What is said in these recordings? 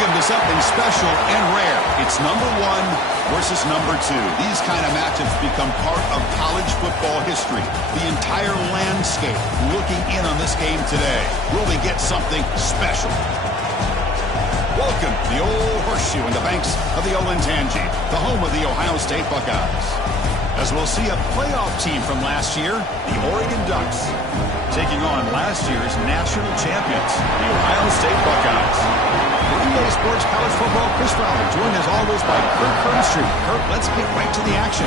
Welcome to something special and rare. It's number 1 versus number 2. These kind of matchups become part of college football history. The entire landscape looking in on this game today. Will they get something special? Welcome to the old horseshoe in the banks of the old Ncaa, the home of the Ohio State Buckeyes. As we'll see a playoff team from last year, the Oregon Ducks, taking on last year's national champions, the Ohio State Buckeyes. For EA Sports College Football, Chris Fowler, joined as always by Kurt Kernstreet. Kurt, let's get right to the action.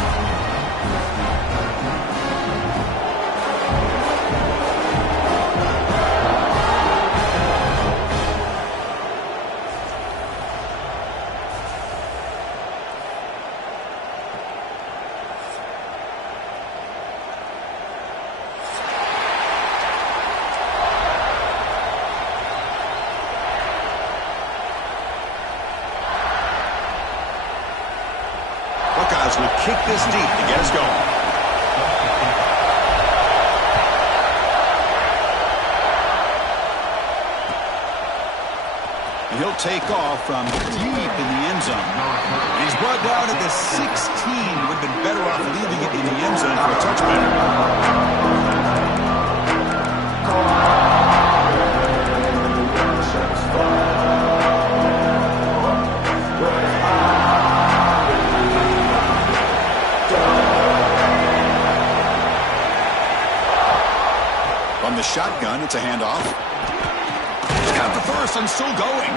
Buckeyes will kick this deep to get us going. And he'll take off from deep in the end zone. And he's brought down at the 16. Would have been better off leaving it in the end zone for a touchback. From the shotgun, it's a handoff. He's got the first and still going.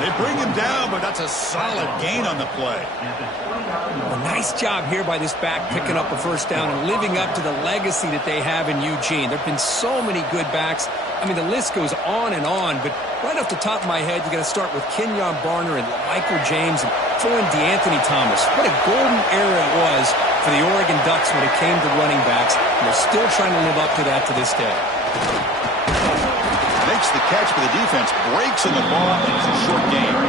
They bring him down, but that's a solid gain on the play. A nice job here by this back picking up a first down and living up to the legacy that they have in Eugene. There have been so many good backs. I mean, the list goes on, but right off the top of my head, you got to start with Kenyon Barner and Michael James and throw in DeAnthony Thomas. What a golden era it was for the Oregon Ducks when it came to running backs, and they're still trying to live up to that to this day. Makes the catch, but the defense breaks on the ball, and it's a short game.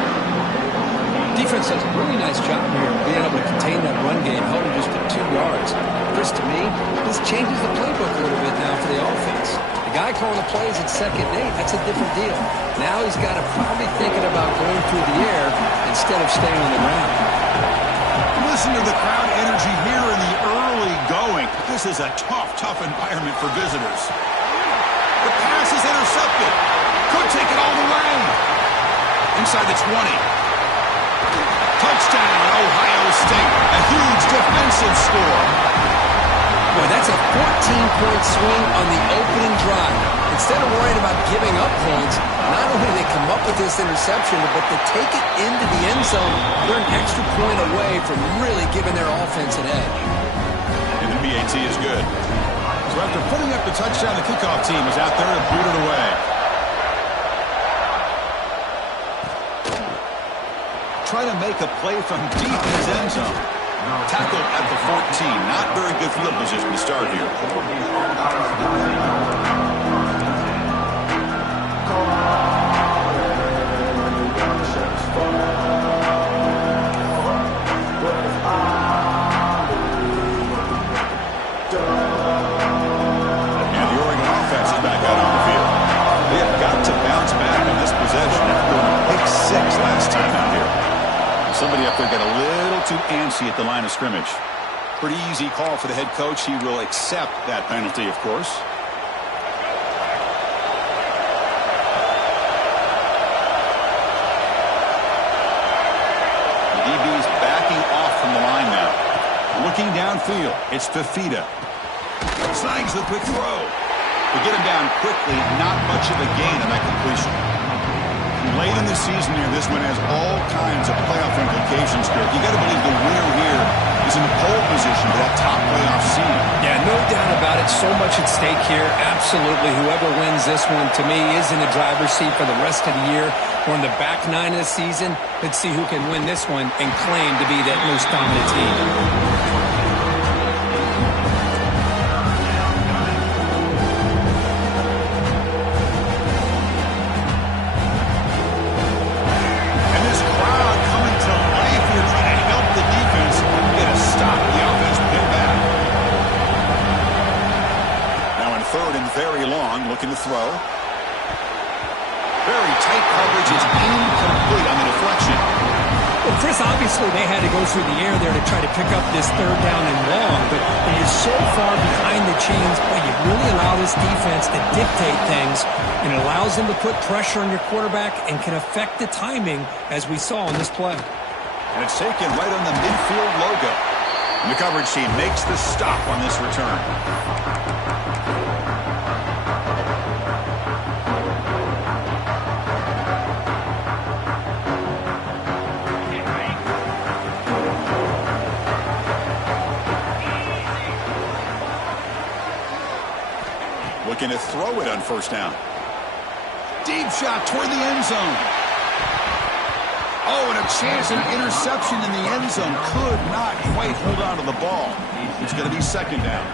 Defense does a really nice job here of being able to contain that run game, held him just to 2 yards. Chris, to me, this changes the playbook a little bit now for the offense. The guy calling the plays at 2nd and 8, that's a different deal. Now he's got to probably thinking about going through the air instead of staying on the ground. Listen to the crowd energy here in the early going. This is a tough environment for visitors. The pass is intercepted. Could take it all the way. Inside the 20. Touchdown, Ohio State. A huge defensive score. Boy, that's a 14-point swing on the opening drive. Instead of worrying about giving up points, not only do they come up with this interception, but they take it into the end zone. They're an extra point away from really giving their offense an edge. And the PAT is good. So after putting up the touchdown, the kickoff team is out there to boot it away. Try to make a play from deep in his end zone. Tackled at the 14. Not very good field position to start here. And the Oregon offense is back out on the field. They have got to bounce back on this possession after going pick 6 last time out here. Somebody up there got a little too antsy at the line of scrimmage. Pretty easy call for the head coach. He will accept that penalty, of course. The DB's backing off from the line now. Looking downfield, it's Fafita. Snags the quick throw. We get him down quickly, not much of a gain on that completion. Late in the season here, this one has all kinds of playoff implications, Kirk. You got to believe the winner here is in the pole position for that top playoff seed. Yeah, no doubt about it. So much at stake here. Absolutely. Whoever wins this one, to me, is in the driver's seat for the rest of the year. We're in the back 9 of the season. Let's see who can win this one and claim to be that most dominant team. Very long, looking to throw. Very tight coverage. It's incomplete on the deflection. Well, Chris, obviously they had to go through the air there to try to pick up this third down and long, but when you're so far behind the chains, boy, you really allow this defense to dictate things, and it allows them to put pressure on your quarterback and can affect the timing, as we saw on this play. And it's taken right on the midfield logo. And the coverage team makes the stop on this return. Looking to throw it on first down. Deep shot toward the end zone. Oh, and a chance at an interception in the end zone. Could not quite hold on to the ball. It's going to be second down.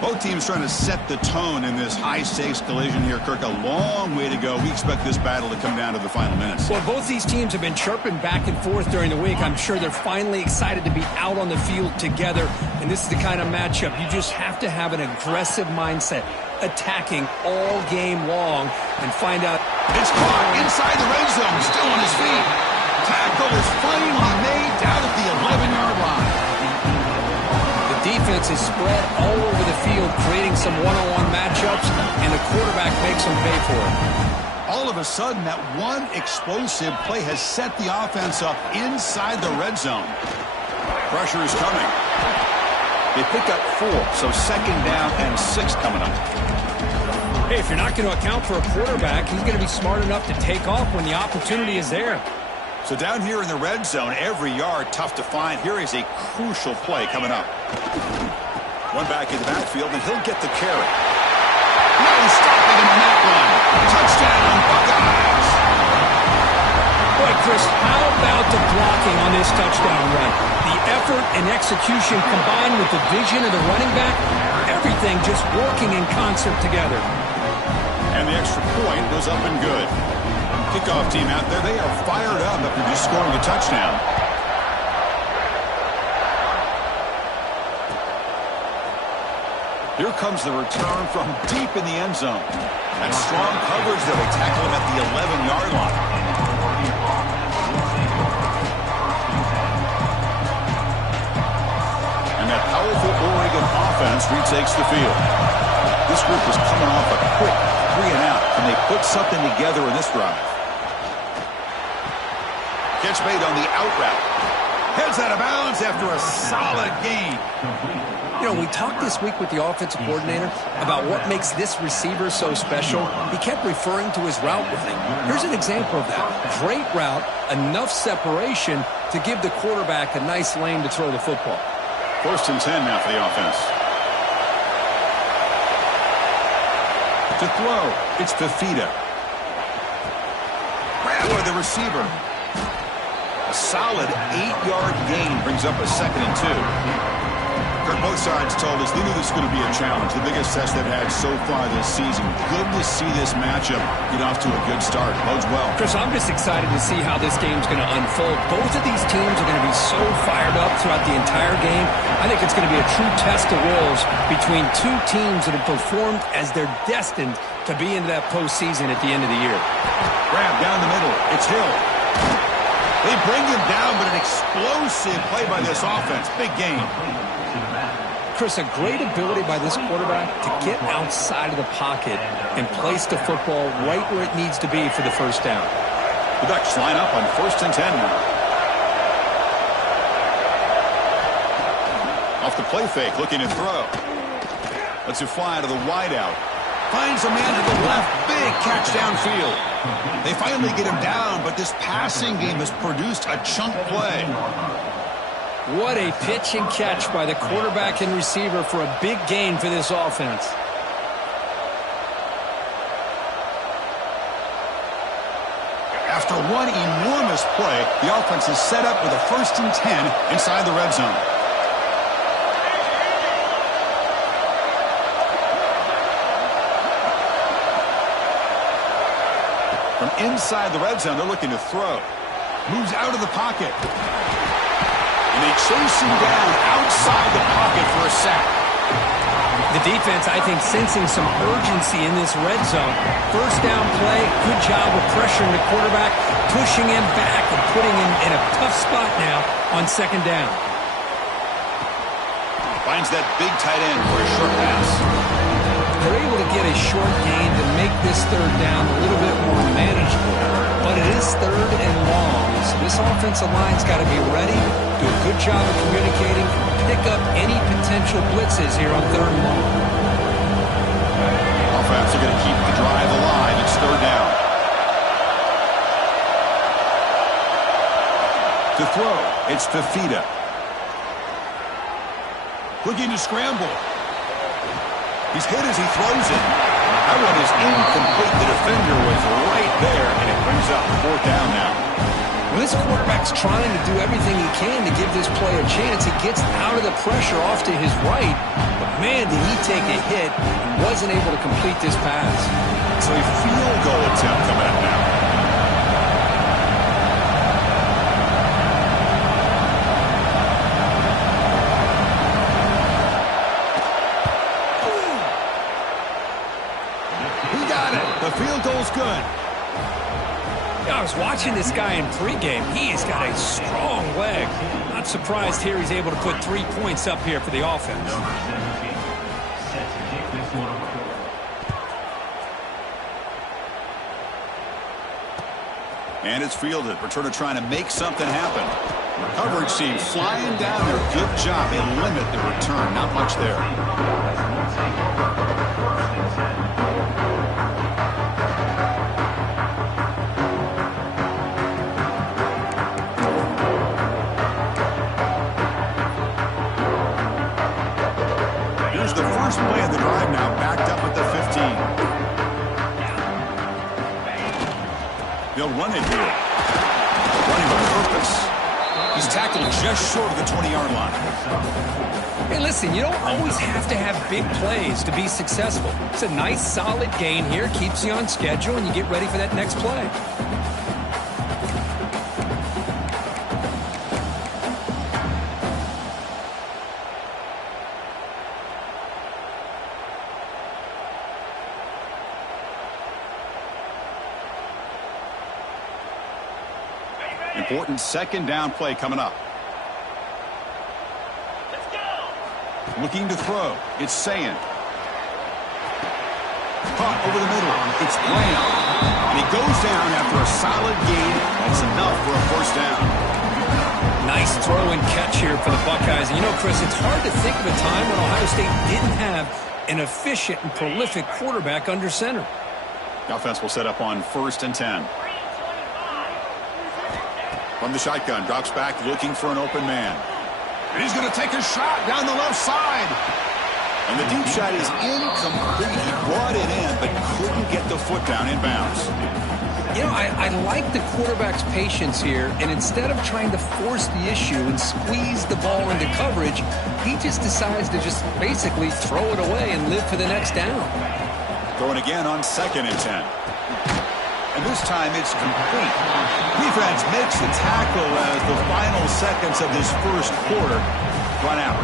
Both teams trying to set the tone in this high-stakes collision here. Kirk, a long way to go. We expect this battle to come down to the final minutes. Well, both these teams have been chirping back and forth during the week. I'm sure they're finally excited to be out on the field together. And this is the kind of matchup you just have to have an aggressive mindset, attacking all game long, and find out. It's caught inside the red zone, still on his feet. Tackle is finally made down at the 11-yard line. The defense is spread all over the field, creating some one-on-one matchups, and the quarterback makes them pay for it. All of a sudden, that one explosive play has set the offense up inside the red zone. Pressure is coming. They pick up 4, so second down and 6 coming up. Hey, if you're not going to account for a quarterback, he's going to be smart enough to take off when the opportunity is there. So down here in the red zone, every yard tough to find. Here is a crucial play coming up. One back in the backfield, and he'll get the carry. No stopping him on that one. Touchdown, Buckeyes. Boy, Chris, how about the blocking on this touchdown run? The effort and execution combined with the vision of the running back, everything just working in concert together. And the extra point goes up and good. Kickoff team out there, they are fired up after just scoring a touchdown. Here comes the return from deep in the end zone. And strong coverage there. They tackle him at the 11-yard line. And that powerful Oregon offense retakes the field. This group was coming off a quick 3-and-out, and they put something together in this drive. Catch made on the out route. Heads out of bounds after a solid gain. You know, we talked this week with the offensive coordinator about what makes this receiver so special. He kept referring to his route running. Here's an example of that. Great route, enough separation to give the quarterback a nice lane to throw the football. 1st and 10 now for the offense. To throw, it's Fafita. Boy, the receiver. A solid 8-yard gain brings up a 2nd and 2. Kirk, both sides told us they knew this was going to be a challenge, the biggest test they've had so far this season. Good to see this matchup get off to a good start. Bodes well. Chris, I'm just excited to see how this game's going to unfold. Both of these teams are going to be so fired up throughout the entire game. I think it's going to be a true test of wills between two teams that have performed as they're destined to be into that postseason at the end of the year. Grab down the middle. It's Hill. They bring him down, but an explosive play by this offense. Big game. Chris, a great ability by this quarterback to get outside of the pocket and place the football right where it needs to be for the first down. The Ducks line up on 1st and 10 now. Off the play fake, looking to throw. Lets it fly to the wideout. Finds a man to the left. Big catch downfield. They finally get him down, but this passing game has produced a chunk play. What a pitch and catch by the quarterback and receiver for a big gain for this offense. After one enormous play, the offense is set up with a 1st and 10 inside the red zone. From inside the red zone, they're looking to throw. Moves out of the pocket. And they chase him down outside the pocket for a sack. The defense, I think, sensing some urgency in this red zone. First down play, good job of pressuring the quarterback, pushing him back and putting him in a tough spot now on second down. Finds that big tight end for a short pass. They're able to get a short gain to make this third down a little bit more manageable. But it is third and long, so this offensive line's got to be ready, do a good job of communicating, pick up any potential blitzes here on third and long. Offense are going to keep the drive alive. It's third down. To throw, it's Fifita. Looking to scramble. He's hit as he throws it. That one is incomplete. The defender was right there, and it brings up fourth down now. Well, this quarterback's trying to do everything he can to give this play a chance. He gets out of the pressure off to his right, but man, did he take a hit and wasn't able to complete this pass. So a field goal attempt coming up now. The field goal's good. Yeah, I was watching this guy in pregame. He has got a strong leg. Not surprised here he's able to put 3 points up here for the offense. And it's fielded. Returner trying to make something happen. Coverage team flying down there. Good job. They limit the return. Not much there. The first play of the drive now, backed up at the 15. They'll run it here. Running with purpose. He's tackled just short of the 20-yard line. Hey, listen, you don't always have to have big plays to be successful. It's a nice, solid gain here, keeps you on schedule, and you get ready for that next play. Important second down play coming up. Let's go. Looking to throw. It's Ncaa. Caught over the middle. It's Brown. And he goes down after a solid gain. That's enough for a first down. Nice throw and catch here for the Buckeyes. And you know, Chris, it's hard to think of a time when Ohio State didn't have an efficient and prolific quarterback under center. The offense will set up on 1st and 10. From the shotgun, drops back looking for an open man. And he's going to take a shot down the left side. And the deep shot is incomplete. He brought it in, but couldn't get the foot down in bounds. You know, I like the quarterback's patience here, and instead of trying to force the issue and squeeze the ball into coverage, he just decides to just basically throw it away and live for the next down. Throwing again on 2nd and 10. And this time it's complete. Defense makes the tackle as the final seconds of this first quarter run out.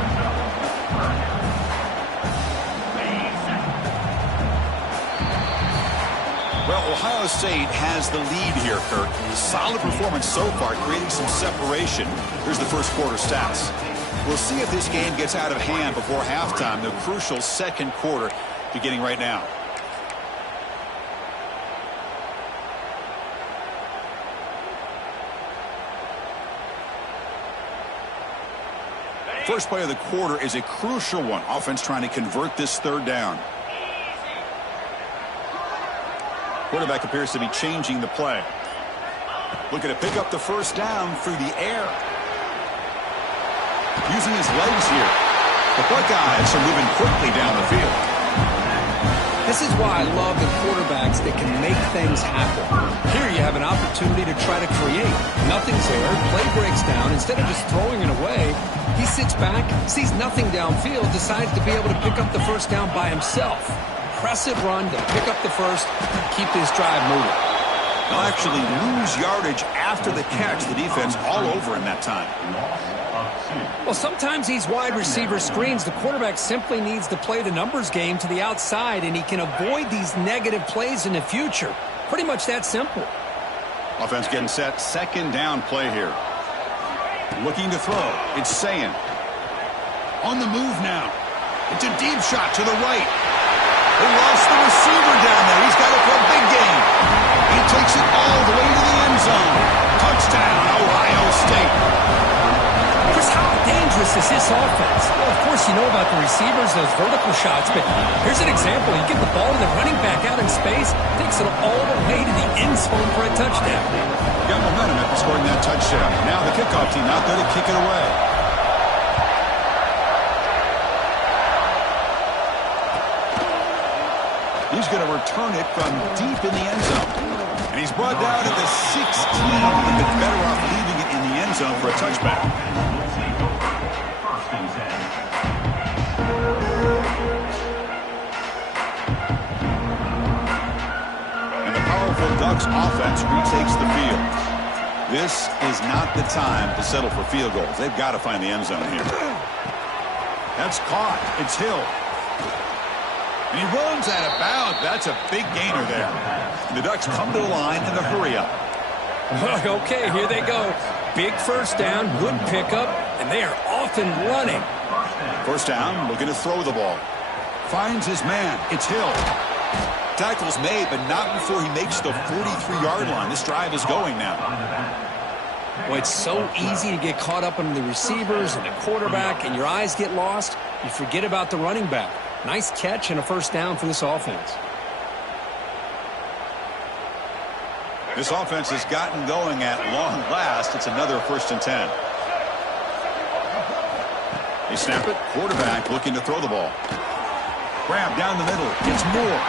Well, Ohio State has the lead here, Kirk. Solid performance so far, creating some separation. Here's the first quarter stats. We'll see if this game gets out of hand before halftime, the crucial second quarter beginning right now. First play of the quarter is a crucial one. Offense trying to convert this third down. Quarterback appears to be changing the play. Looking to pick up the first down through the air. Using his legs here. The Buckeyes are moving quickly down the field. This is why I love the quarterbacks that can make things happen. Here you have an opportunity to try to create. Nothing's there. Play breaks down. Instead of just throwing it away, he sits back, sees nothing downfield, decides to be able to pick up the first down by himself. Impressive run to pick up the first, keep this drive moving. They'll actually lose yardage after the catch. The defense all over him that time. Well, sometimes these wide receiver screens, the quarterback simply needs to play the numbers game to the outside, and he can avoid these negative plays in the future. Pretty much that simple. Offense getting set. Second down play here. Looking to throw. It's Ncaa. On the move now. It's a deep shot to the right. They lost the receiver down there. He's got it for a big game. He takes it all the way to the end zone. Touchdown, Ohio State. Chris, how dangerous is this offense? Well, of course, you know about the receivers, those vertical shots, but here's an example. You get the ball to the running back out in space, takes it all the way to the end zone for a touchdown. Got momentum after scoring that touchdown. Now the kickoff team out there to kick it away. He's going to return it from deep in the end zone. And he's brought down at the 16. He'd been better off leaving it in the end zone for a touchback. And the powerful Ducks offense retakes the field. This is not the time to settle for field goals. They've got to find the end zone here. That's caught. It's Hill. And he runs out of bounds. That's a big gainer there. And the Ducks come to the line in a hurry-up. Okay, here they go. Big first down, good pickup, and they are off and running. First down, looking to throw the ball. Finds his man. It's Hill. Tackle's made, but not before he makes the 43-yard line. This drive is going now. Well, it's so easy to get caught up on the receivers and the quarterback, and your eyes get lost. You forget about the running back. Nice catch and a first down for this offense. This offense has gotten going at long last. It's another 1st and 10. They snap it. Quarterback looking to throw the ball. Grab down the middle. It's Moore.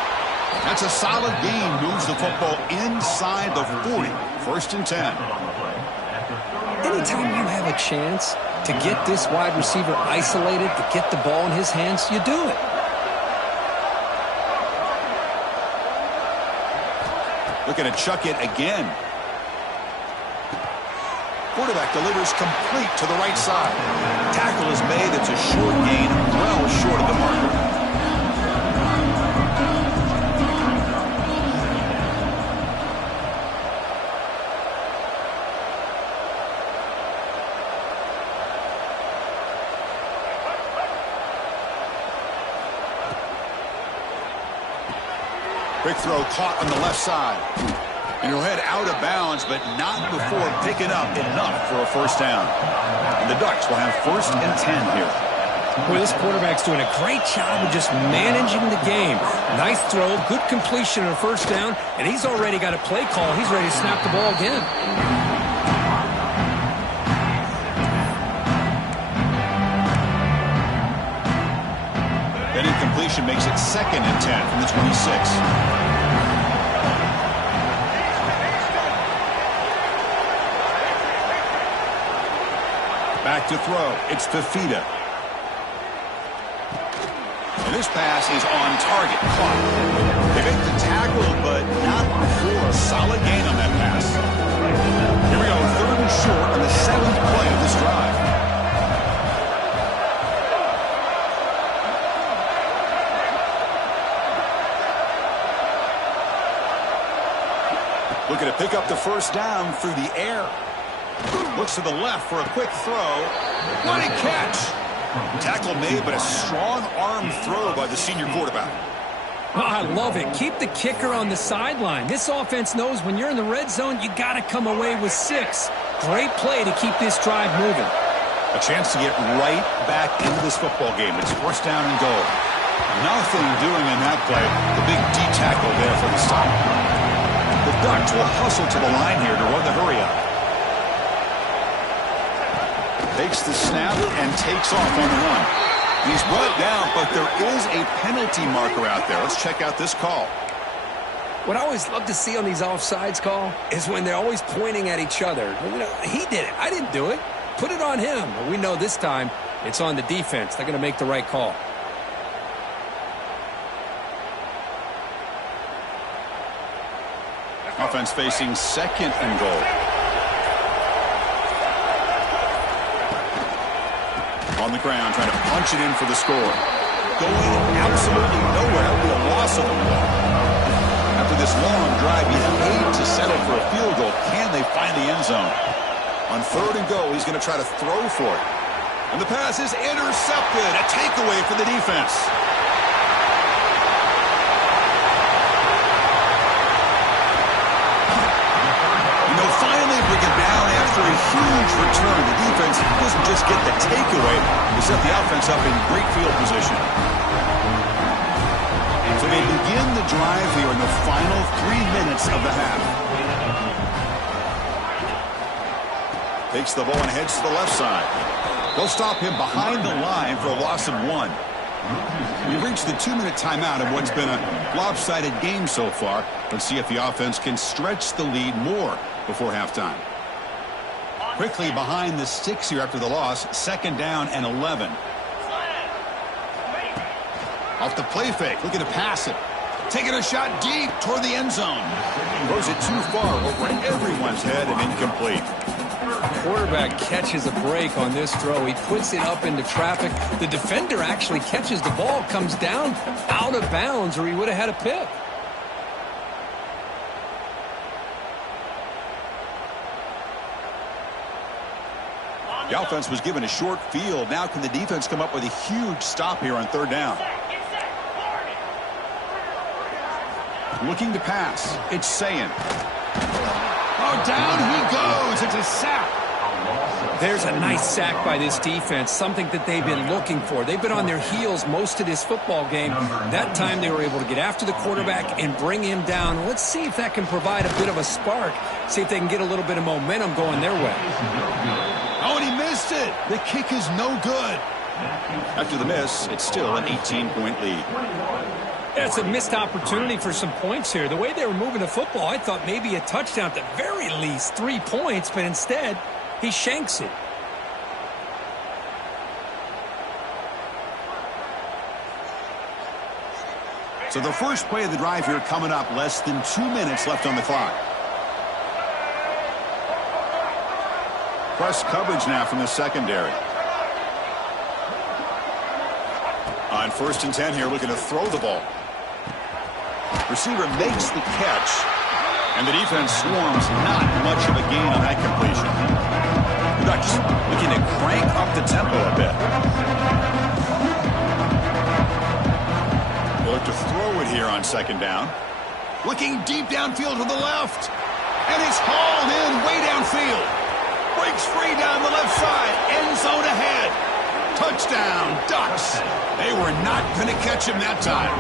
That's a solid gain. Moves the football inside the 40. 1st and 10. Anytime you have a chance to get this wide receiver isolated, to get the ball in his hands, you do it. Looking to chuck it again. Quarterback delivers complete to the right side. Tackle is made. It's a short gain, well short of the marker. Quick throw caught on the left side. And he'll head out of bounds, but not before picking up enough for a first down. And the Ducks will have 1st and 10 here. Boy, this quarterback's doing a great job of just managing the game. Nice throw, good completion on a first down, and he's already got a play call. He's ready to snap the ball again. That incompletion makes it 2nd and 10 from the 26. Back to throw. It's Fifita. And this pass is on target. Caught. They make the tackle, but not before a solid gain on that pass. Here we go. 3rd and short on the 7th play of this drive. Looking to pick up the first down through the air. Looks to the left for a quick throw. What a catch! Tackle made, but a strong arm throw by the senior quarterback. Oh, I love it. Keep the kicker on the sideline. This offense knows when you're in the red zone, you got to come away with 6. Great play to keep this drive moving. A chance to get right back into this football game. It's 1st down and goal. Nothing doing in that play. The big D tackle there for the stop. The Ducks will hustle to the line here to run the hurry-up. Takes the snap and takes off on the run. He's brought down, but there is a penalty marker out there. Let's check out this call. What I always love to see on these offsides call is when they're always pointing at each other. You know, he did it. I didn't do it. Put it on him. But we know this time it's on the defense. They're going to make the right call. Offense facing 2nd and goal. On the ground, trying to punch it in for the score. Going absolutely nowhere. That would be a loss of the ball. After this long drive, you hate to settle for a field goal. Can they find the end zone? On 3rd and goal, he's going to try to throw for it. And the pass is intercepted. A takeaway for the defense. Finally bring it down after a huge return. The defense doesn't just get the takeaway. They set the offense up in great field position. So they begin the drive here in the final 3 minutes of the half. Takes the ball and heads to the left side. They'll stop him behind the line for a loss of 1. We've reached the 2-minute timeout of what's been a lopsided game so far. Let's see if the offense can stretch the lead more before halftime. Quickly behind the sticks here after the loss. 2nd down and 11. Off the play fake, looking to pass it. Taking a shot deep toward the end zone. Throws it too far over everyone's head and incomplete. Quarterback catches a break on this throw. He puts it up into traffic. The defender actually catches the ball, comes down out of bounds, or he would have had a pick. The offense was given a short field. Now can the defense come up with a huge stop here on 3rd down? Looking to pass. It's Ncaa. Oh, down he goes. It's a sack. There's a nice sack by this defense, something that they've been looking for. They've been on their heels most of this football game. That time they were able to get after the quarterback and bring him down. Let's see if that can provide a bit of a spark. See if they can get a little bit of momentum going their way. Oh, and he missed it. The kick is no good. After the miss, it's still an 18-point lead. It's a missed opportunity for some points here. The way they were moving the football, I thought maybe a touchdown at the very least, 3 points, but instead he shanks it. So the first play of the drive here coming up, less than 2 minutes left on the clock. Press coverage now from the secondary. On 1st and 10 here, looking to throw the ball. Receiver makes the catch, and the defense swarms. Not much of a gain on that completion. The Ducks looking to crank up the tempo a bit. They look to throw it here on 2nd down. Looking deep downfield to the left, and it's hauled in way downfield. Breaks free down the left side. End zone ahead. Touchdown, Ducks. They were not going to catch him that time.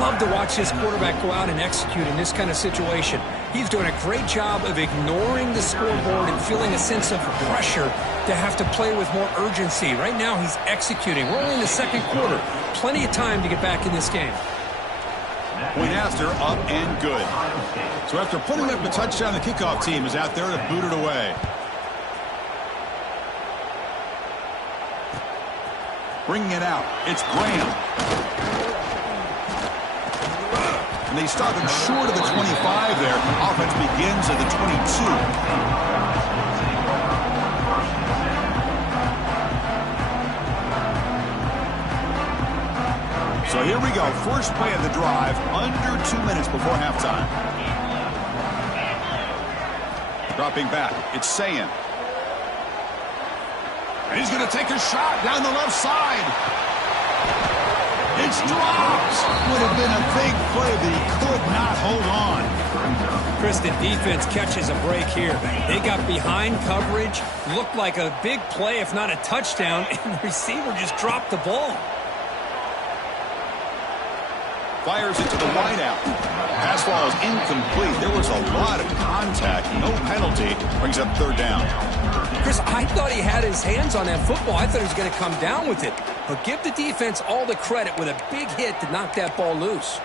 Love to watch this quarterback go out and execute in this kind of situation. He's doing a great job of ignoring the scoreboard and feeling a sense of pressure to have to play with more urgency. Right now, he's executing. We're only in the 2nd quarter. Plenty of time to get back in this game. Point after, up and good. So after putting up the touchdown, the kickoff team is out there to boot it away. Bringing it out, it's Graham. And they stop him short of the 25 there. Offense begins at the 22. So here we go. First play of the drive, under 2 minutes before halftime. Dropping back, it's Ncaa. And he's going to take a shot down the left side. It's dropped. Would have been a big play, but he could not hold on. Chris, the defense catches a break here. They got behind coverage, looked like a big play, if not a touchdown, and the receiver just dropped the ball. Fires it to the wideout. Pass ball is incomplete. There was a lot of contact. No penalty. Brings up 3rd down. Chris, I thought he had his hands on that football. I thought he was going to come down with it. But give the defense all the credit with a big hit to knock that ball loose.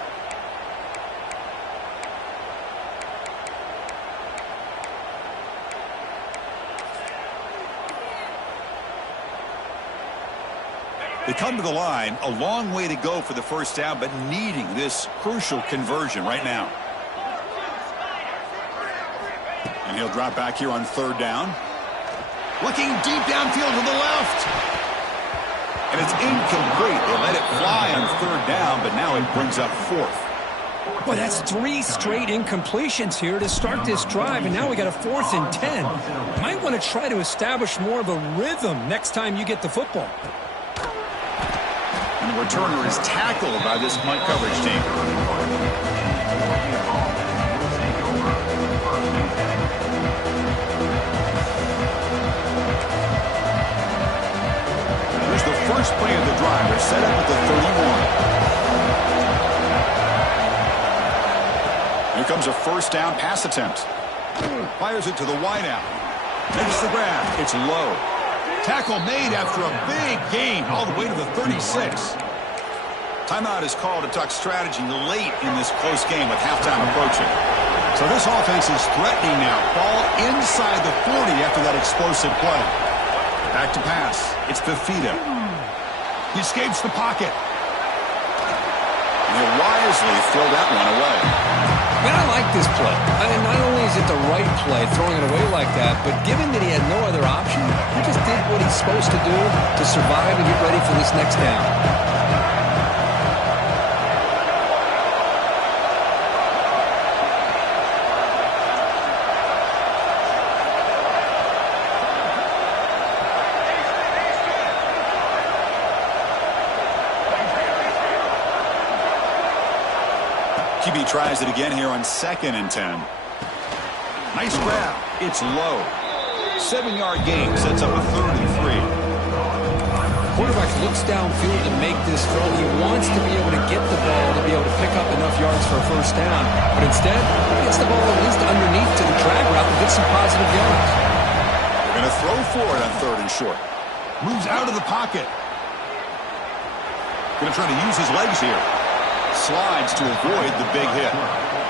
They come to the line, a long way to go for the first down, but needing this crucial conversion right now. And he'll drop back here on 3rd down. Looking deep downfield to the left. And it's incomplete. They let it fly on third down, but now it brings up fourth. Well, that's 3 straight incompletions here to start this drive, and now we got a 4th and 10. Might want to try to establish more of a rhythm next time you get the football. And the returner is tackled by this punt coverage team. Here's the first play of the drive. They're set up at the 31. Here comes a first down pass attempt. Fires it to the wideout. Makes the grab. It's low. Tackle made after a big gain all the way to the 36. Timeout is called to talk strategy late in this close game with halftime approaching. So this offense is threatening now. Ball inside the 40 after that explosive play. Back to pass. It's Fifita. He escapes the pocket. And they wisely throw that one away. Man, I like this play. I mean, not only is it the right play, throwing it away like that, but given that he had no other option, he just did what he's supposed to do to survive and get ready for this next down. QB tries it again here on 2nd and 10. Nice grab. It's low. 7-yard gain sets up a 3rd and 3. Quarterback looks downfield to make this throw. He wants to be able to get the ball to be able to pick up enough yards for a first down. But instead, he gets the ball at least underneath to the drag route and gets some positive yards. They're going to throw for it on 3rd and short. Moves out of the pocket. Going to try to use his legs here. Slides to avoid the big hit.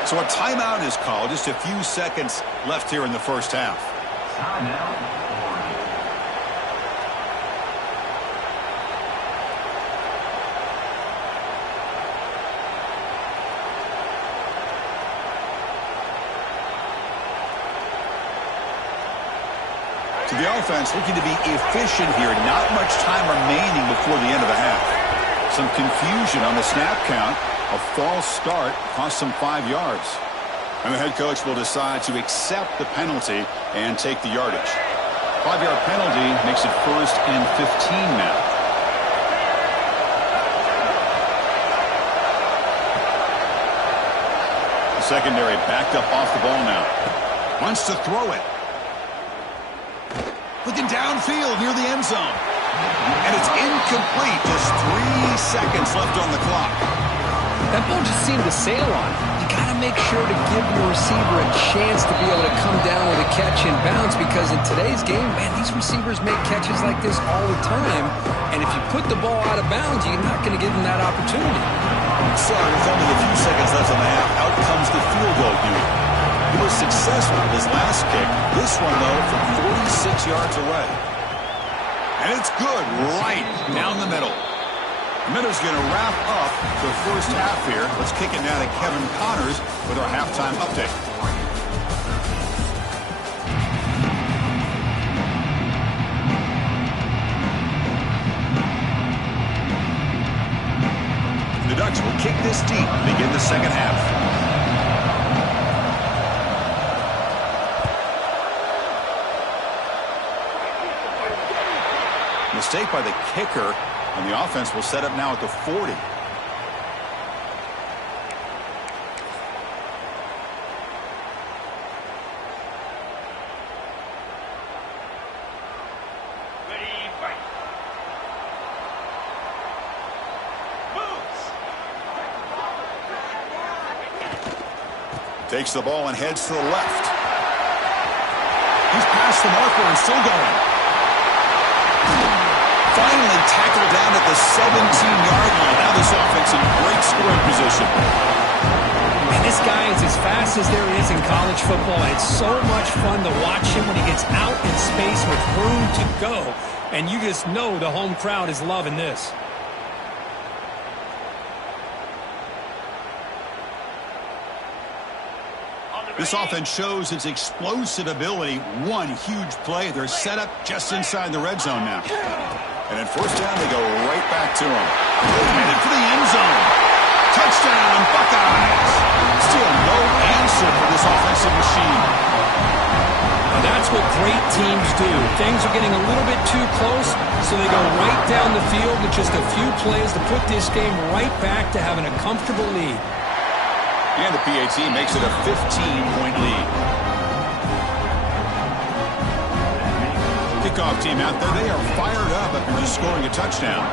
So a timeout is called. Just a few seconds left here in the first half. So the offense looking to be efficient here. Not much time remaining before the end of the half. Some confusion on the snap count. A false start cost them 5 yards. And the head coach will decide to accept the penalty and take the yardage. 5-yard penalty makes it 1st and 15 now. The secondary backed up off the ball now. Wants to throw it. Looking downfield near the end zone. And it's incomplete. Just 3 seconds left on the clock. That ball just seemed to sail on. You got to make sure to give your receiver a chance to be able to come down with a catch and bounce, because in today's game, man, these receivers make catches like this all the time. And if you put the ball out of bounds, you're not going to give them that opportunity. So with only a few seconds left on the half, out comes the field goal unit. He was successful with his last kick. This one, though, from 46 yards away. And it's good right down the middle. Miller's going to wrap up the first half here. Let's kick it now to Kevin Connors with our halftime update. The Ducks will kick this deep to begin the second half. Mistake by the kicker. And the offense will set up now at the 40. Takes the ball and heads to the left. He's past the marker and still going. Finally tackled down at the 17-yard line. Now this offense in great scoring position. And this guy is as fast as there is in college football. And it's so much fun to watch him when he gets out in space with room to go. And you just know the home crowd is loving this. On This offense shows its explosive ability. One huge play. They're set up just inside the red zone now. And at first down, they go right back to him. Headed for the end zone. Touchdown, Buckeyes. Still no answer for this offensive machine. And that's what great teams do. Things are getting a little bit too close, so they go right down the field with just a few plays to put this game right back to having a comfortable lead. And the PAT makes it a 15-point lead. Kickoff team out there, they are fired up after just scoring a touchdown.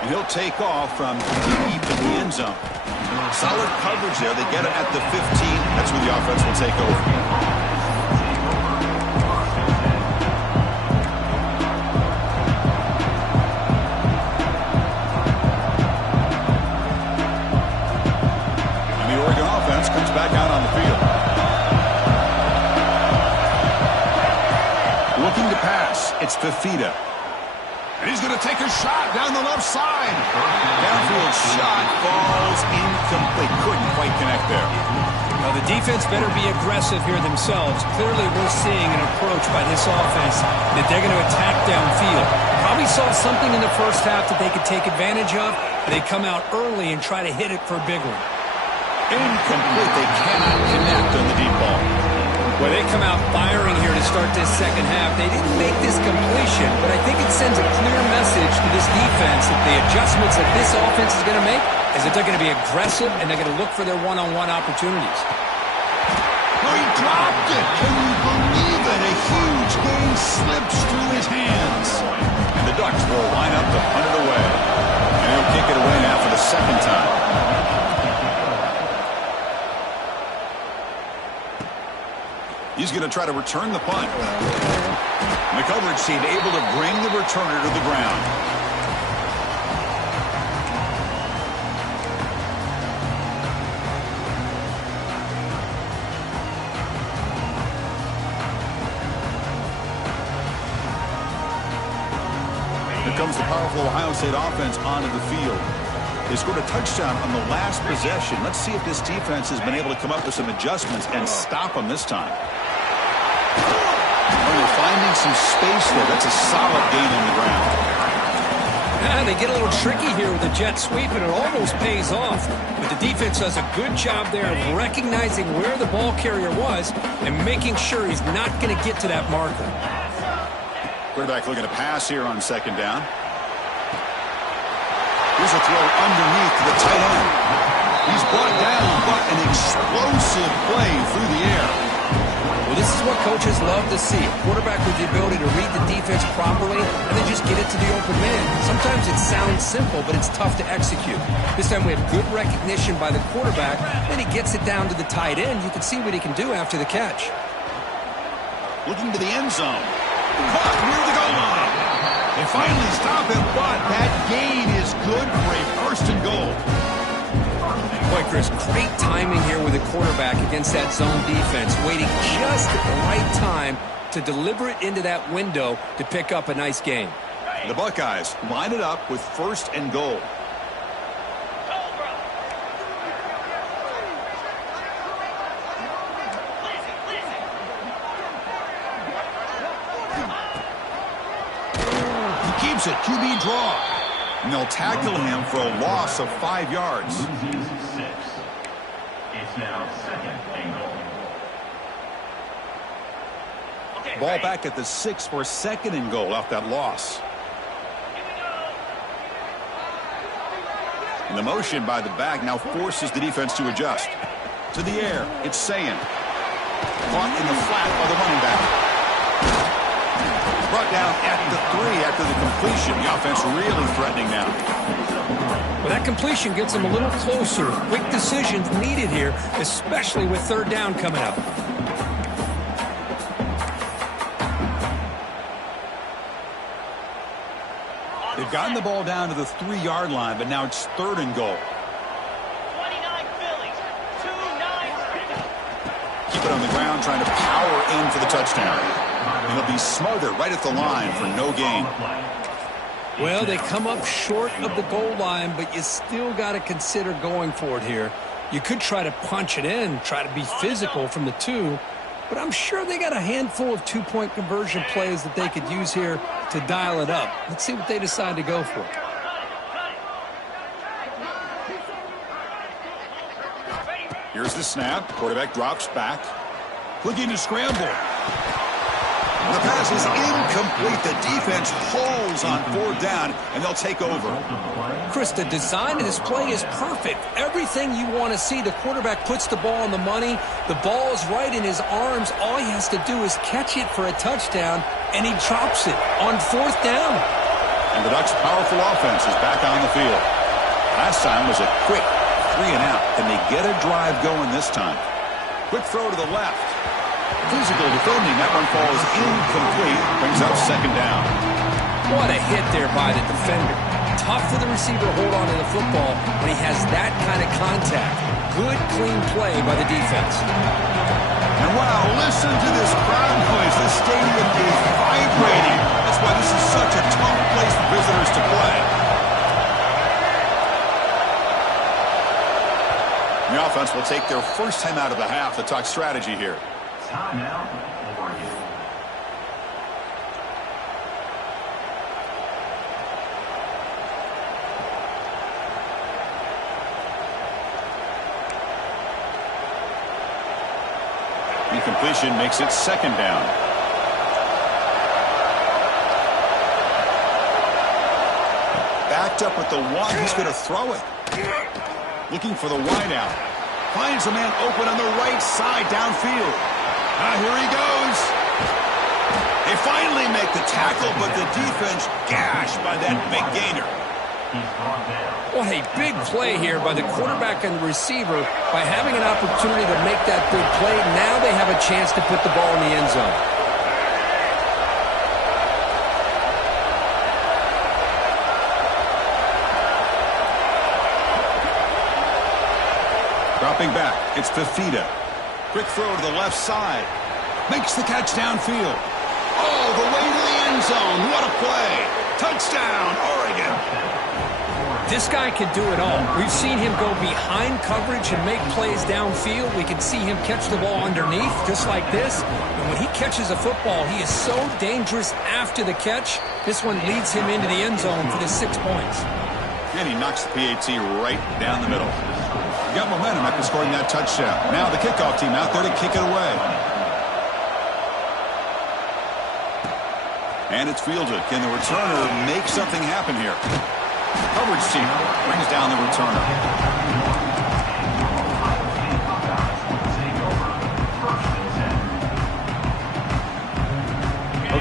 And he'll take off from deep in the end zone. Solid coverage there. They get it at the 15. That's where the offense will take over. Comes back out on the field. Looking to pass. It's Fafita. And he's going to take a shot down the left side. Downfield shot falls incomplete. Couldn't quite connect there. Well, the defense better be aggressive here themselves. Clearly, we're seeing an approach by this offense that they're going to attack downfield. Probably saw something in the first half that they could take advantage of. They come out early and try to hit it for a big one. Incomplete. They cannot connect on the deep ball. Well, they come out firing here to start this second half. They didn't make this completion, but I think it sends a clear message to this defense that the adjustments that this offense is going to make is that they're going to be aggressive and they're going to look for their one-on-one opportunities. Oh, he dropped it. Can you believe it? A huge gain slips through his hands. And the Ducks will line up to punt it away. And he'll kick it away now for the second time. He's going to try to return the punt. And the coverage team able to bring the returner to the ground. Here comes the powerful Ohio State offense onto the field. They scored a touchdown on the last possession. Let's see if this defense has been able to come up with some adjustments and stop them this time. And they're finding some space there. That's a solid gain on the ground. Yeah, they get a little tricky here with the jet sweep, and it almost pays off. But the defense does a good job there of recognizing where the ball carrier was and making sure he's not going to get to that marker. Quarterback looking to pass here on second down. Here's a throw underneath to the tight end. He's brought down, but an explosive play through the air. Well, this is what coaches love to see. A quarterback with the ability to read the defense properly and then just get it to the open man. Sometimes it sounds simple, but it's tough to execute. This time we have good recognition by the quarterback. Then he gets it down to the tight end. You can see what he can do after the catch. Looking to the end zone. Caught near the goal line. They finally stop it, but that gain is good for a first and goal. Boy, Chris, great timing here with the quarterback against that zone defense, waiting just at the right time to deliver it into that window to pick up a nice gain. The Buckeyes line it up with first and goal. He keeps it, QB draw. And they'll tackle him for a loss of 5 yards. It's now second and goal. Ball back at the 6 for second and goal off that loss. And the motion by the back now forces the defense to adjust. To the air, it's Ncaa. Caught in the flat by the running back. Brought down at the 3 after the completion. The offense really threatening now. Well, that completion gets them a little closer. Quick decisions needed here, especially with third down coming up. They've gotten the ball down to the 3-yard line, but now it's third and goal. 29 Phillies, 2-9. Keep it on the ground, trying to power in for the touchdown. And he'll be smothered right at the line for no gain. Well, they come up short of the goal line, but you still got to consider going for it here. You could try to punch it in, try to be physical from the 2, but I'm sure they got a handful of two-point conversion plays that they could use here to dial it up. Let's see what they decide to go for. Here's the snap. Quarterback drops back. Looking to scramble. The pass is incomplete. The defense holds on 4th down, and they'll take over. Chris, the design of this play is perfect. Everything you want to see. The quarterback puts the ball on the money. The ball is right in his arms. All he has to do is catch it for a touchdown, and he drops it on 4th down. And the Ducks' powerful offense is back on the field. Last time was a quick 3-and-out. Can they get a drive going this time? Quick throw to the left. Physical defending. That one falls incomplete. Brings up 2nd down. What a hit there by the defender. Tough for the receiver to hold on to the football when he has that kind of contact. Good, clean play by the defense. And wow, listen to this crowd noise. This stadium is vibrating. That's why this is such a tough place for visitors to play. The offense will take their first time out of the half to talk strategy here. Timeout, Oregon. Incompletion makes it 2nd down. Backed up with the 1. He's going to throw it. Looking for the wideout. Finds a man open on the right side downfield. Here he goes. They finally make the tackle, but the defense gashed by that big gainer. What a big play here by the quarterback and the receiver. By having an opportunity to make that big play, now they have a chance to put the ball in the end zone. Dropping back, it's Fafita. Quick throw to the left side. Makes the catch downfield. Oh, the way to the end zone. What a play. Touchdown, Oregon. This guy can do it all. We've seen him go behind coverage and make plays downfield. We can see him catch the ball underneath, just like this. And when he catches a football, he is so dangerous after the catch. This one leads him into the end zone for the 6 points. And he knocks the PAT right down the middle. Got momentum after scoring that touchdown. Now the kickoff team out there to kick it away. And it's fielded. Can the returner make something happen here? Coverage team brings down the returner.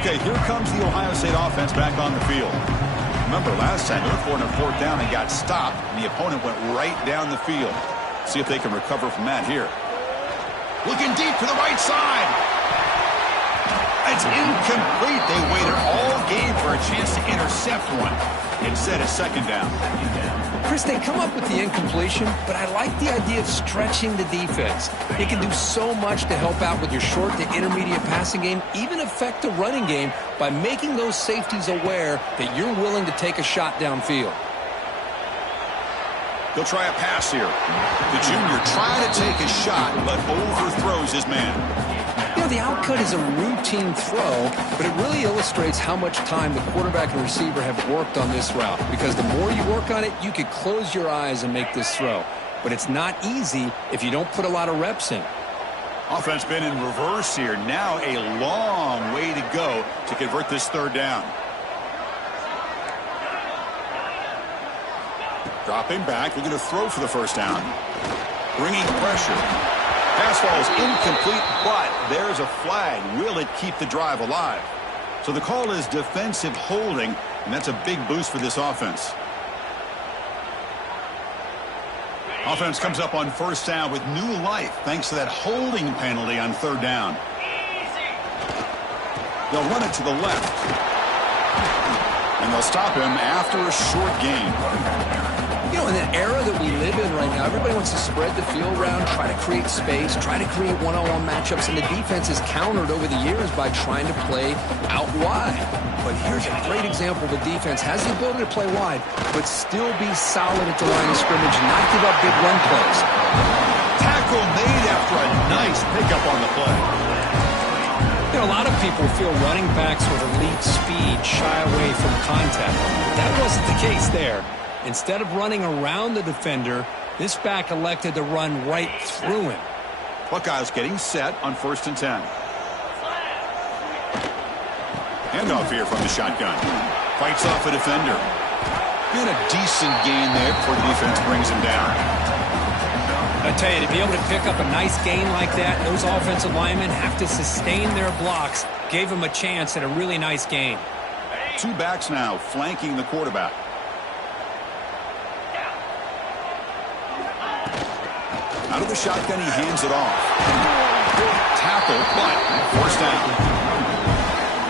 Okay, here comes the Ohio State offense back on the field. Remember, last time they were for a 4th down and got stopped, and the opponent went right down the field. See if they can recover from that here. Looking deep to the right side. It's incomplete. They waited all game for a chance to intercept one. Instead, a 2nd down. Chris, they come up with the incompletion, but I like the idea of stretching the defense. It can do so much to help out with your short to intermediate passing game, even affect the running game by making those safeties aware that you're willing to take a shot downfield. He'll try a pass here. The junior trying to take a shot, but overthrows his man. You know, the outcut is a routine throw, but it really illustrates how much time the quarterback and receiver have worked on this route. Because the more you work on it, you could close your eyes and make this throw. But it's not easy if you don't put a lot of reps in. Offense been in reverse here. Now a long way to go to convert this 3rd down. Dropping back, looking to throw for the 1st down. Bringing pressure. Pass falls incomplete, but there's a flag. Will it keep the drive alive? So the call is defensive holding, and that's a big boost for this offense. Offense comes up on 1st down with new life thanks to that holding penalty on 3rd down. They'll run it to the left. And they'll stop him after a short gain. You know, in the era that we live in right now, everybody wants to spread the field around, try to create space, try to create one-on-one matchups, and the defense has countered over the years by trying to play out wide. But here's a great example. The defense has the ability to play wide, but still be solid at the line of scrimmage, not give up big run plays. Tackle made after a nice pickup on the play. You know, a lot of people feel running backs with elite speed shy away from contact. That wasn't the case there. Instead of running around the defender, this back elected to run right through him. Buckeyes getting set on 1st and 10. Handoff here from the shotgun. Fights off a defender. Doing a decent gain there before the defense brings him down. I tell you, to be able to pick up a nice gain like that, those offensive linemen have to sustain their blocks. Gave him a chance at a really nice gain. 2 backs now flanking the quarterback. Out of the shotgun, he hands it off. Tackle, but 1st down.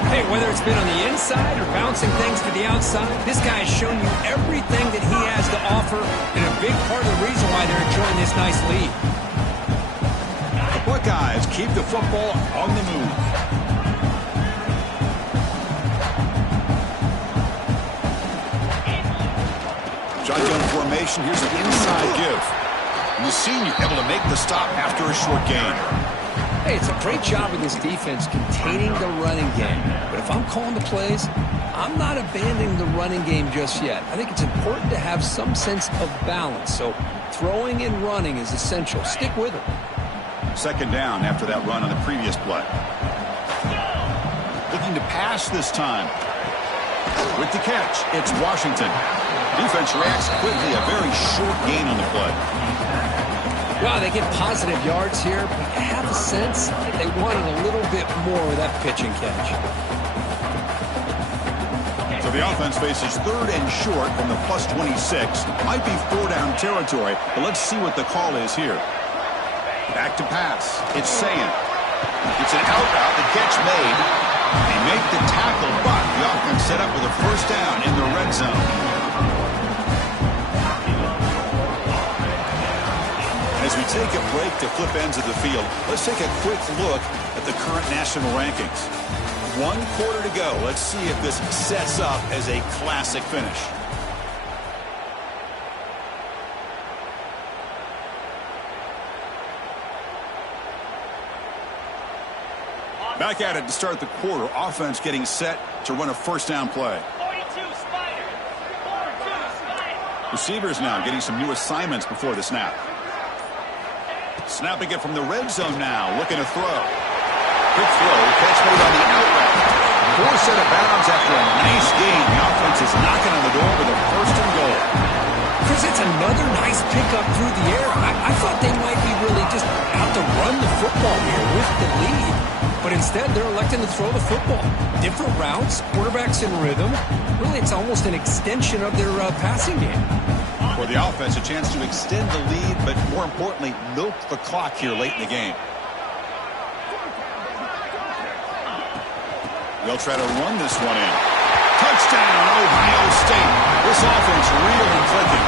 Hey, whether it's been on the inside or bouncing things to the outside, this guy has shown you everything that he has to offer, and a big part of the reason why they're enjoying this nice lead. The Buckeyes keep the football on the move. Shotgun formation, here's an inside give. And the senior able to make the stop after a short gain. Hey, it's a great job of this defense containing the running game. But if I'm calling the plays, I'm not abandoning the running game just yet. I think it's important to have some sense of balance. So throwing and running is essential. Stick with it. 2nd down after that run on the previous play. Looking to pass this time. With the catch, it's Washington. Defense reacts quickly. A very short gain on the play. Well, they get positive yards here, but I have a sense that they wanted a little bit more of that pitch and catch. So the offense faces 3rd and short from the +26. Might be 4-down territory, but let's see what the call is here. Back to pass. It's Ncaa. It's an out route. The catch made. They make the tackle, but the offense set up with a 1st down in the red zone. As we take a break to flip ends of the field, let's take a quick look at the current national rankings. 1 quarter to go. Let's see if this sets up as a classic finish. Back at it to start the quarter. Offense getting set to run a 1st down play. 42 Spider. 42 Spider. Receivers now getting some new assignments before the snap. Snapping it from the red zone now. Looking to throw. Quick throw. Catch made on the out route. Forced out of bounds after a nice gain. The offense is knocking on the door with a 1st and goal. Chris, it's another nice pickup through the air. I thought they might be really just out to run the football here with the lead. But instead, they're electing to throw the football. Different routes, quarterbacks in rhythm. Really, it's almost an extension of their passing game. For the offense, a chance to extend the lead, but more importantly, milk the clock here late in the game. They'll try to run this one in. Touchdown, Ohio State. This offense really clicking.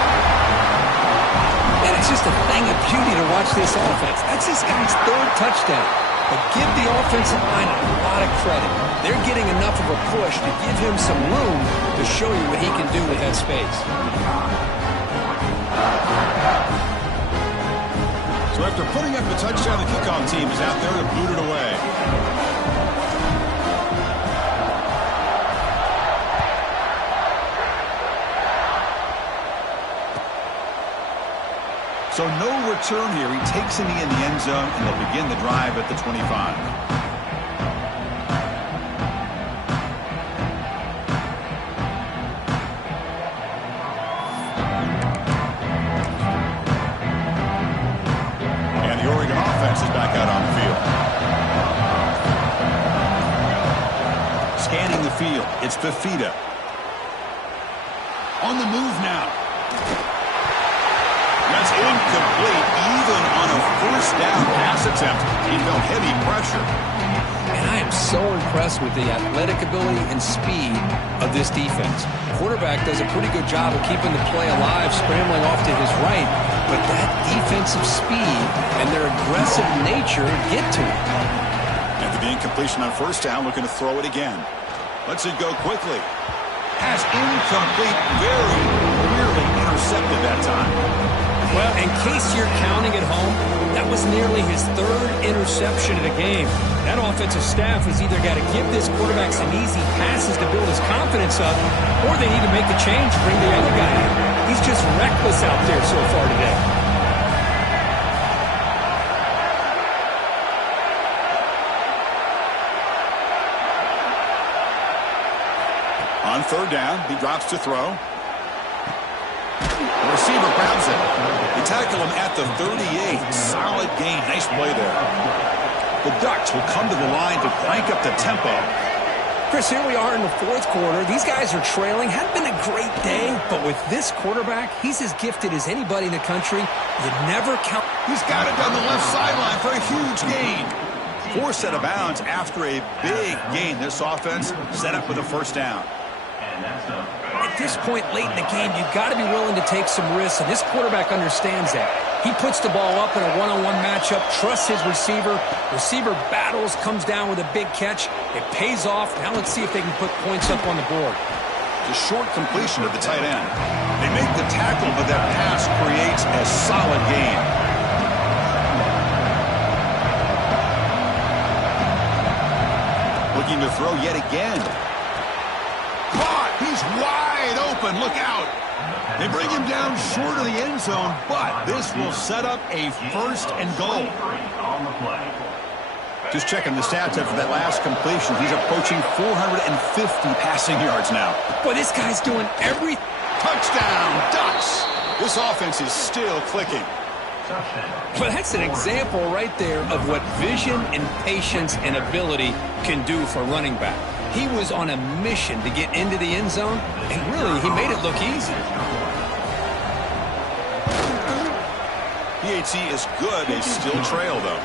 And it's just a thing of beauty to watch this offense. That's this guy's 3rd touchdown. But give the offensive line a lot of credit. They're getting enough of a push to give him some room to show you what he can do with that space. So after putting up a touchdown, the kickoff team is out there to boot it away. So no return here. He takes a knee in the end zone, and they'll begin the drive at the 25. And the Oregon offense is back out on the field. Scanning the field, it's Fifita. On the move now. That's incomplete, even on a 1st down pass attempt. He felt heavy pressure. And And I am so impressed with the athletic ability and speed of this defense. The quarterback does a pretty good job of keeping the play alive, scrambling off to his right, but that defensive speed and their aggressive nature get to him. After the incompletion on first down, looking to throw it again. Lets it go quickly. Has incomplete, very nearly intercepted that time. Well, in case you're counting at home, that was nearly his third interception of the game. That offensive staff has either got to give this quarterback some easy passes to build his confidence up, or they need to make a change, bring the other guy in. He's just reckless out there so far today. On third down, he drops to throw. The receiver grabs it. They tackle him at the 38. Solid gain. Nice play there. The Ducks will come to the line to crank up the tempo. Chris, here we are in the fourth quarter. These guys are trailing. Hadn't been a great day, but with this quarterback, he's as gifted as anybody in the country. You never count. He's got it down the left sideline for a huge gain. Forced out of bounds after a big gain. This offense set up with a first down. At this point late in the game, you've got to be willing to take some risks, and this quarterback understands that. He puts the ball up in a one-on-one matchup, trusts his receiver. Receiver battles, comes down with a big catch. It pays off. Now let's see if they can put points up on the board. The short completion of the tight end. They make the tackle, but that pass creates a solid gain. Looking to throw yet again. Caught! He's wide open. Look out. They bring him down short of the end zone, but this will set up a first and goal. Just checking the stats after that last completion. He's approaching 450 passing yards now. Boy, this guy's doing everything. Touchdown, Ducks. This offense is still clicking. Well, that's an example right there of what vision and patience and ability can do for a running back. He was on a mission to get into the end zone, and really, he made it look easy. PHC is good. They still trail, though.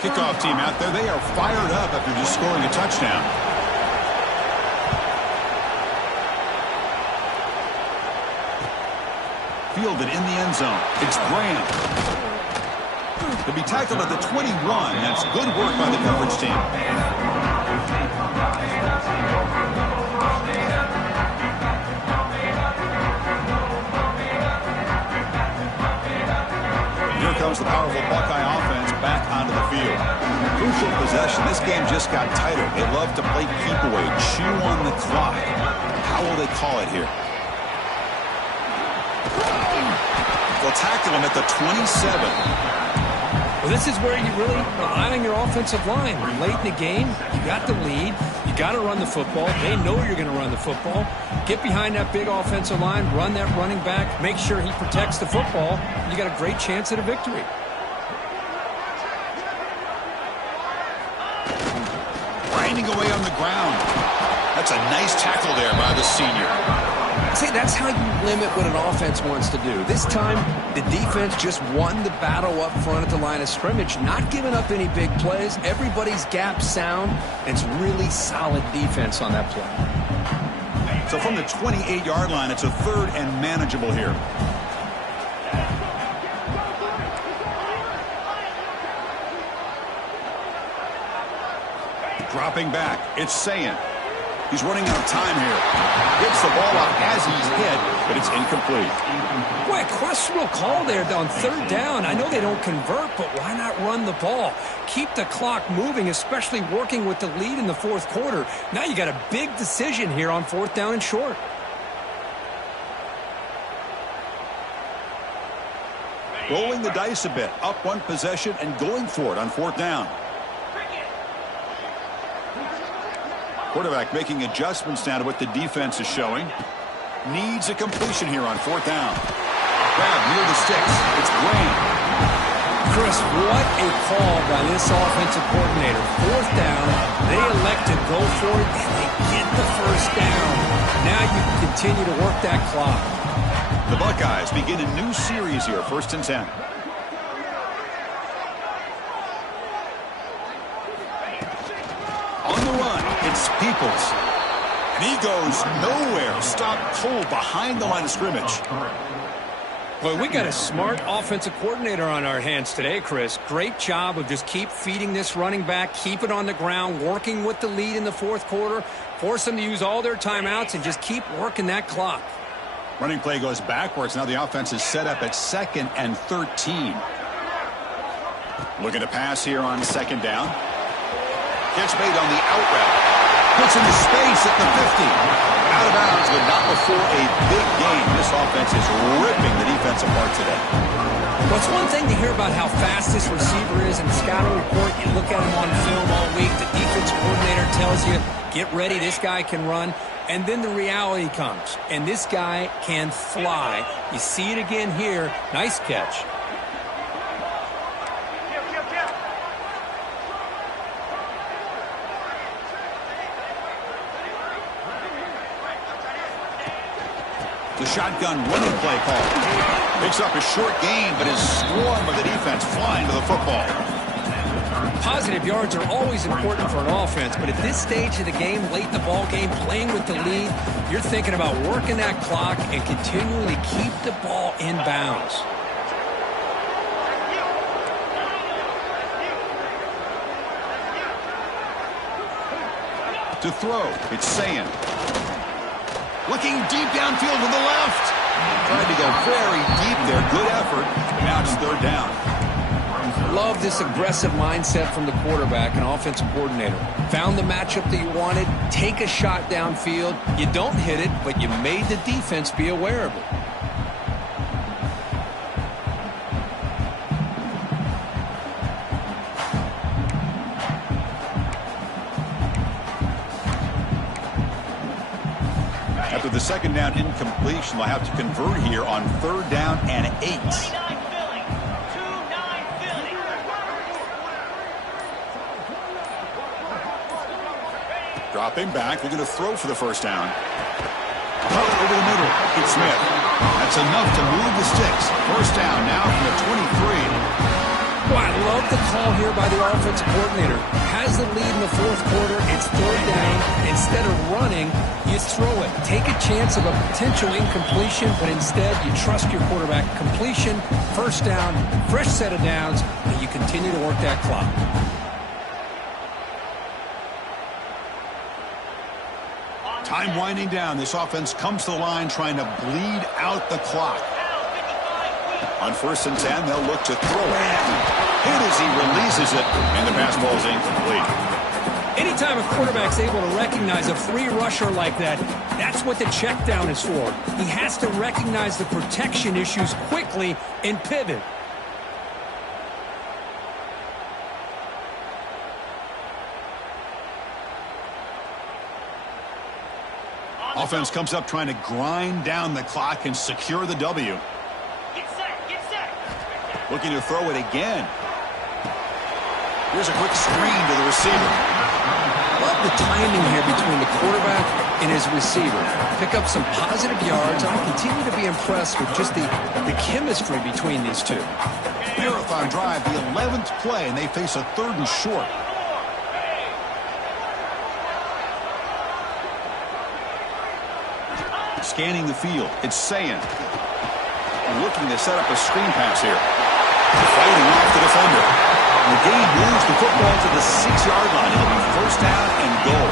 Kickoff team out there. They are fired up after just scoring a touchdown. Fielded in the end zone. It's Graham. To be tackled at the 21. That's good work by the coverage team. Here comes the powerful Buckeye offense back onto the field. Crucial possession. This game just got tighter. They love to play keep away, chew on the clock. How will they call it here? They'll tackle him at the 27. Well, this is where you really rely on your offensive line. Late in the game, you got the lead. You got to run the football. They know you're going to run the football. Get behind that big offensive line, run that running back, make sure he protects the football. You got a great chance at a victory. Grinding away on the ground. That's a nice tackle there by the senior. See, that's how you limit what an offense wants to do. This time, the defense just won the battle up front at the line of scrimmage, not giving up any big plays. Everybody's gap sound, and it's really solid defense on that play. So from the 28-yard line, it's a third and manageable here. Dropping back, it's Ncaa. He's running out of time here. Gets the ball out as he's hit, but it's incomplete. Boy, a questionable call there on third down. I know they don't convert, but why not run the ball? Keep the clock moving, especially working with the lead in the fourth quarter. Now you got a big decision here on fourth down and short. Rolling the dice a bit, up one possession and going for it on fourth down. Quarterback making adjustments now to what the defense is showing. Needs a completion here on fourth down. Grab near the sticks. It's Graham. Chris, what a call by this offensive coordinator. Fourth down, they elect to go for it, and they get the first down. Now you can continue to work that clock. The Buckeyes begin a new series here, 1st and 10. It's Peoples. And he goes nowhere. Stopped cold behind the line of scrimmage. Well, we got a smart offensive coordinator on our hands today, Chris. Great job of just keep feeding this running back, keep it on the ground, working with the lead in the fourth quarter, force them to use all their timeouts, and just keep working that clock. Running play goes backwards. Now the offense is set up at 2nd and 13. Looking to pass here on 2nd down. Catch made on the out route. Puts into space at the 50. Out of bounds, but not before a big game. This offense is ripping the defense apart today. Well, it's one thing to hear about how fast this receiver is in the scouting report. You look at him on film all week. The defense coordinator tells you, get ready, this guy can run. And then the reality comes, and this guy can fly. You see it again here. Nice catch. The shotgun running play call. Picks up a short gain, but is swarmed by the defense flying to the football. Positive yards are always important for an offense, but at this stage of the game, late in the ball game, playing with the lead, you're thinking about working that clock and continually keep the ball in bounds. To throw, it's Ncaa. Looking deep downfield to the left. Tried to go very deep there. Good effort. Now it's 3rd down. Love this aggressive mindset from the quarterback and offensive coordinator. Found the matchup that you wanted. Take a shot downfield. You don't hit it, but you made the defense be aware of it. After the 2nd down incompletion, they'll have to convert here on 3rd down and 8. 29 Philly. 2-9 Philly. Dropping back, looking to throw for the 1st down. Over the middle, it's Smith. That's enough to move the sticks. 1st down now from the 23. Well, I love the call here by the offensive coordinator. Has the lead in the 4th quarter. It's 3rd down. Instead of running, you throw it. Take a chance of a potential incompletion, but instead you trust your quarterback. Completion, 1st down, fresh set of downs, and you continue to work that clock. Time winding down. This offense comes to the line trying to bleed out the clock. On 1st and 10, they'll look to throw it. Hit as he releases it, and the pass ball is incomplete. Anytime a quarterback's able to recognize a free rusher like that, that's what the check down is for. He has to recognize the protection issues quickly and pivot. Offense comes up trying to grind down the clock and secure the W. Get set. Get set. Looking to throw it again. Here's a quick screen to the receiver. Love the timing here between the quarterback and his receiver. Pick up some positive yards. I continue to be impressed with just the chemistry between these two. Marathon drive, the 11th play, and they face a 3rd and short. Scanning the field, it's Ncaa. Looking to set up a screen pass here. Fighting off the defender. The game moves the football to the 6-yard line. It'll be 1st down and goal.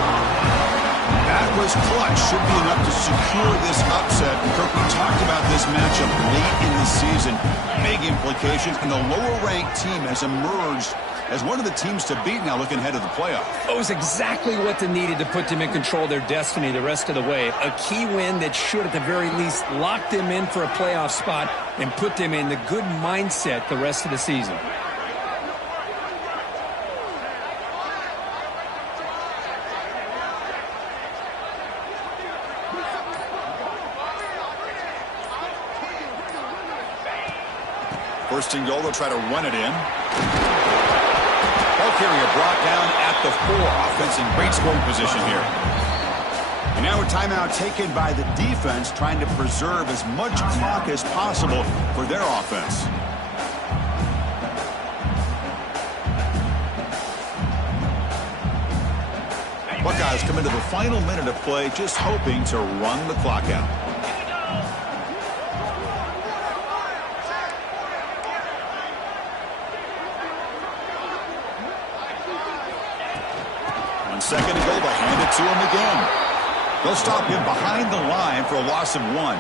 That was clutch. Should be enough to secure this upset. Kirk, we talked about this matchup late in the season. Big implications, and the lower-ranked team has emerged as one of the teams to beat now looking ahead of the playoff. It was exactly what they needed to put them in control of their destiny the rest of the way. A key win that should, at the very least, lock them in for a playoff spot and put them in the good mindset the rest of the season. First and goal, they'll try to run it in. Ball carrier brought down at the 4. Offense in great scoring position here. And now a timeout taken by the defense, trying to preserve as much clock as possible for their offense. Buckeyes come into the final minute of play just hoping to run the clock out. Second to go, they hand it to him again. They'll stop him behind the line for a loss of 1.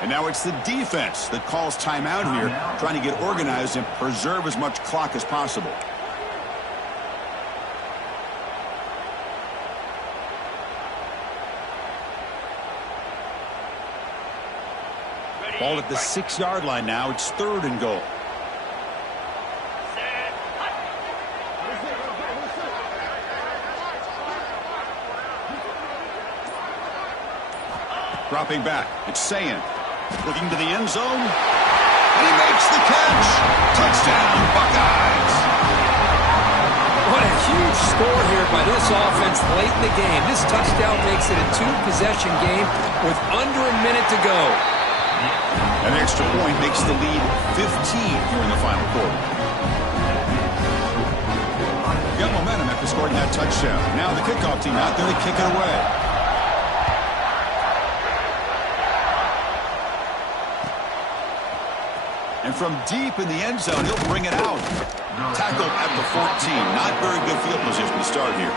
And now it's the defense that calls timeout here, trying to get organized and preserve as much clock as possible. Ball at the 6-yard line now. It's 3rd and goal. Dropping back, it's Ncaa. Looking to the end zone. And he makes the catch. Touchdown, Buckeyes. What a huge score here by this offense late in the game. This touchdown makes it a 2-possession game with under a minute to go. An extra point makes the lead 15 here in the final quarter. Got momentum after scoring that touchdown. Now the kickoff team out there to kick it away. And from deep in the end zone, he'll bring it out. Tackled at the 14. Not very good field position to start here.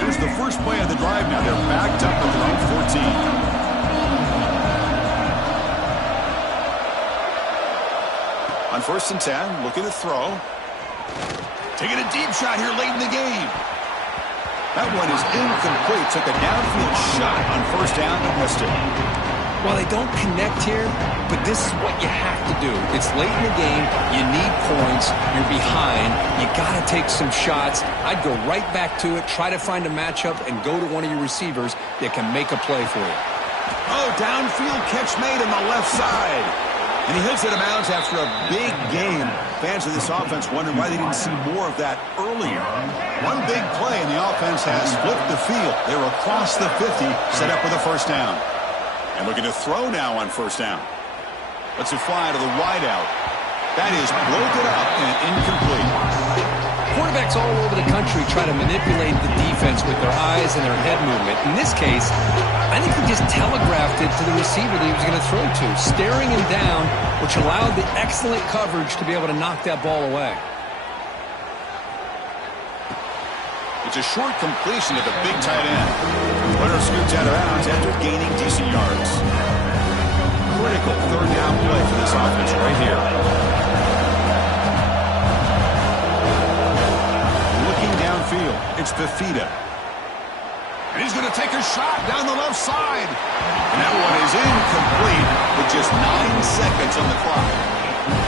Here's the first play of the drive now. They're backed up at their own 14. On 1st and 10, looking to throw. Taking a deep shot here late in the game. That one is incomplete. Took a downfield shot on 1st down and missed it. Well, they don't connect here, but this is what you have to do. It's late in the game. You need points. You're behind. You got to take some shots. I'd go right back to it, try to find a matchup, and go to one of your receivers that can make a play for you. Oh, downfield catch made on the left side. And he hits it out of bounds after a big game. Fans of this offense wondering why they didn't see more of that earlier. One big play, and the offense has flipped the field. They're across the 50, set up with a 1st down. And looking to throw now on 1st down. Let's it fly to the wideout. That is broken up and incomplete. Quarterbacks all over the country try to manipulate the defense with their eyes and their head movement. In this case, I think he just telegraphed it to the receiver that he was going to throw to, staring him down, which allowed the excellent coverage to be able to knock that ball away. It's a short completion to the big tight end. Runner scoots out of bounds after gaining decent yards. Critical 3rd down play for this offense right here. Field. It's Fifita. And he's going to take a shot down the left side. And that one is incomplete with just 9 seconds on the clock.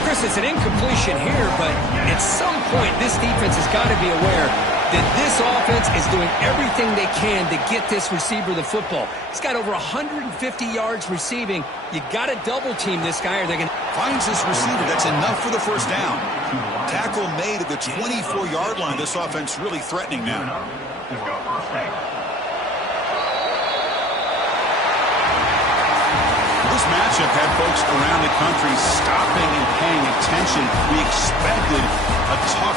Chris, it's an incompletion here, but at some point this defense has got to be aware that this offense is doing everything they can to get this receiver the football. He's got over 150 yards receiving. You got to double team this guy or they're going to... Finds this receiver. That's enough for the 1st down. Tackle made at the 24-yard line. This offense really threatening now. This matchup had folks around the country stopping and paying attention. We expected a tough